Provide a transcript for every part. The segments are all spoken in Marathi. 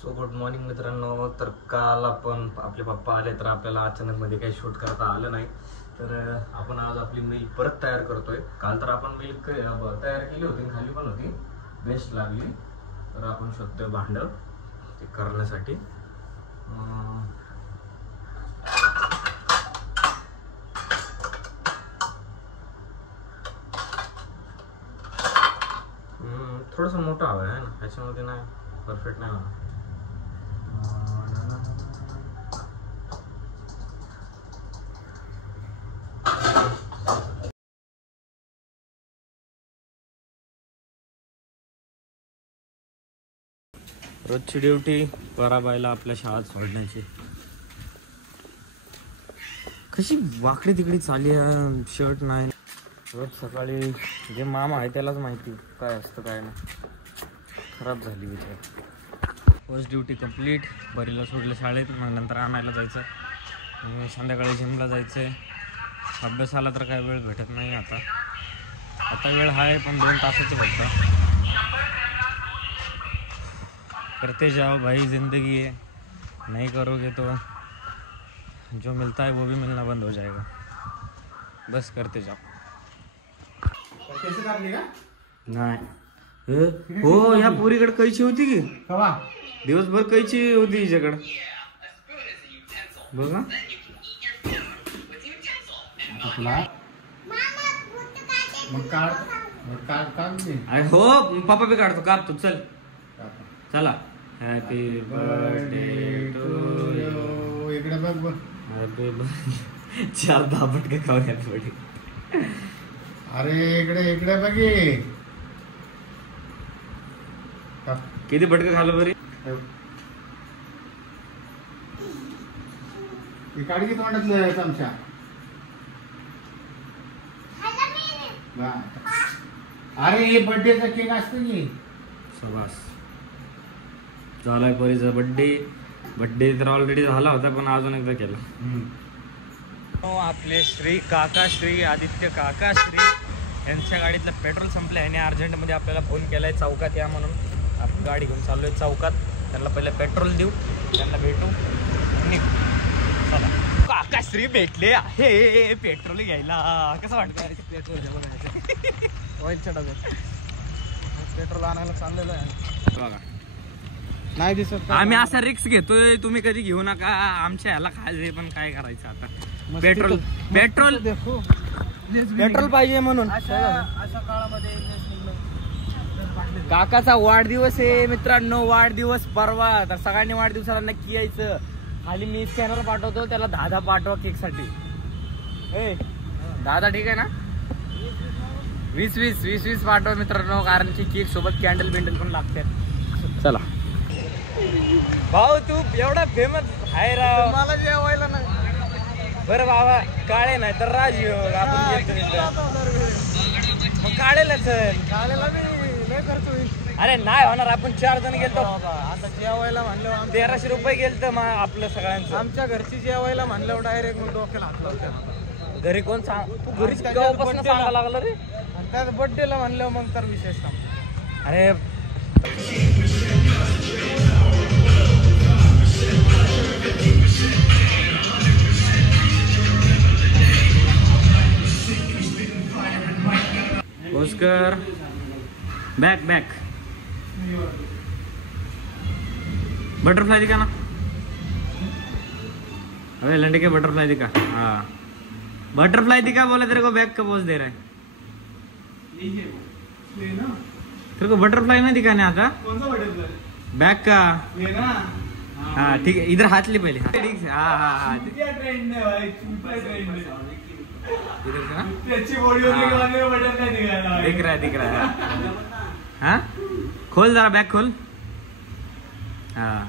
सो गुड मॉर्निंग मित्रांनो. तर काल आपण आपले पप्पा आले तर आपल्याला अचानक मध्ये काही शूट करता आलं नाही, तर आपण आज आपली मिल परत तयार करतोय. काल तर आपण मिल तयार केली होती, खाली पण होती, बेस्ट लागली. तर आपण शोधतोय भांड ते करण्यासाठी. थोडंसं मोठं हवं आहे ना, ह्याच्यामध्ये नाही परफेक्ट नाही होणार. रोजची ड्युटी पराबाईला आपल्या शाळेत सोडण्याची. कशी वाकडी तिकडी चालली आहे, शर्ट नाही. रोज सकाळी जे मामा आहे त्यालाच माहिती काय असतं काय नाही. खराब झाली विचार. First duty complete. बरीला सोडलं शाळेत, मग नंतर आणायला जायचं आणि संध्याकाळी जिमला जायचं आहे. अभ्यासाला तर काय वेळ भेटत नाही आता वेळ आहे पण 2 तासाचं फक्त. करते जाओ भाई, जिंदगी है, नहीं करोगे तो जो मिलता है वो भी मिलना बंद हो जाएगा. बस करते जाओ. नाही हो, या पोरीकडे कैची होती की दिवसभर कैची होती हिच्याकडे, बघ ना. अरे हो, पप्पा भी काढतो, काप तू. चल चला. Happy birthday to you. इकडे बघ. Happy birthday. 4 दाबट का खाऊ हॅपी बर्थडे. अरे इकडे बघी किती बटके खाल्लं बरी. काढ की तोंडातलं चमचा. अरे हे बर्थडेचा केक असतो की. शाबास. झालाय परीचा बर्थडे तर ऑलरेडी झाला होता, पण अजून एकदा केला. आपले श्री काकाश्री आदित्य काकाश्री यांच्या गाडीतलं पेट्रोल संपलं आहे आणि अर्जंटमध्ये आपल्याला फोन केलाय चौकात या म्हणून. आपण गाडी घेऊन चाललोय चौकात. त्यांना पहिले पेट्रोल देऊ, त्यांना भेटू आणि चला. काकाश्री भेटले आहे पेट्रोल घ्यायला. कसं वाटतं पेट्रोल ऑइलच्या डब्यात पेट्रोल आणायला चाललेलं आहे बघा. नाही दिसत. आम्ही असा रिक्स घेतोय, तुम्ही कधी घेऊ नका. आमच्या ह्याला खायचे पण काय करायचं आता. पेट्रोल पाहिजे म्हणून अशा काळामध्ये काकाचा वाढदिवस आहे मित्रांनो. वाढदिवस परवा, तर सगळ्यांनी वाढदिवसाला नक्की यायचं. खाली मी स्कॅनर पाठवतो, त्याला 10 पाठवा केक साठी. 10 ठीक आहे ना. 20 पाठवा मित्रांनो, कारण की केक सोबत कॅन्डल बिंडल पण लागतात. चला भाऊ, तू एवढा फेमस आहे राव. मला जेवायला नाही बरं बाबा. काळे नाही तर राजी आपण मग काढेल. अरे नाही होणार, आपण 4 जण गेलतो. आता जेवायला म्हणलं 1300 रुपये गेलत आपलं सगळ्यांचं. आमच्या घरची जेवायला म्हणलं डायरेक्ट मग डोक्याला हात लावते. घरी कोण सांग, तू घरी सांगायला लागला रे. त्यात बर्थडेला म्हणलं मग तर विशेष सांग. अरे oscar back बटरफ्लाई दिखा ना. अबे लंडे के बटरफ्लाई दिखा. हाँ बटरफ्लाई दिखा. बोला तेरे को बैक का पोज दे रहा है. तेरे को बटरफ्लाई में दिखाने आता. कौन सा बटरफ्लाई? बैक का. ये ना. हाँ ठीक है, इधर हाथ ले पहले. ठीक है. हाँ क्या ट्रेंड है भाई, सुपर ट्रेंड है. इधर से ना अच्छी बॉडी होने के बाद में बटरफ्लाई दिख रहा है. हाँ खोल जरा, बैक खोल. हाँ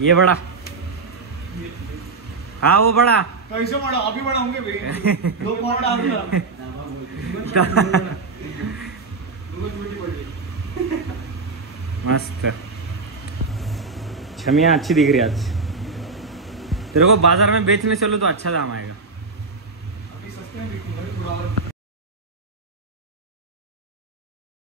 ये बड़ा. हाँ वो बड़ा. कैसे बड़ा? अभी बड़ा होंगे भाई. 2 पाउंड आ गया. मस्त. छमिया अच्छी दिख रही है आज. तेरे को बाजार में बेचने चलो तो अच्छा दाम आएगा.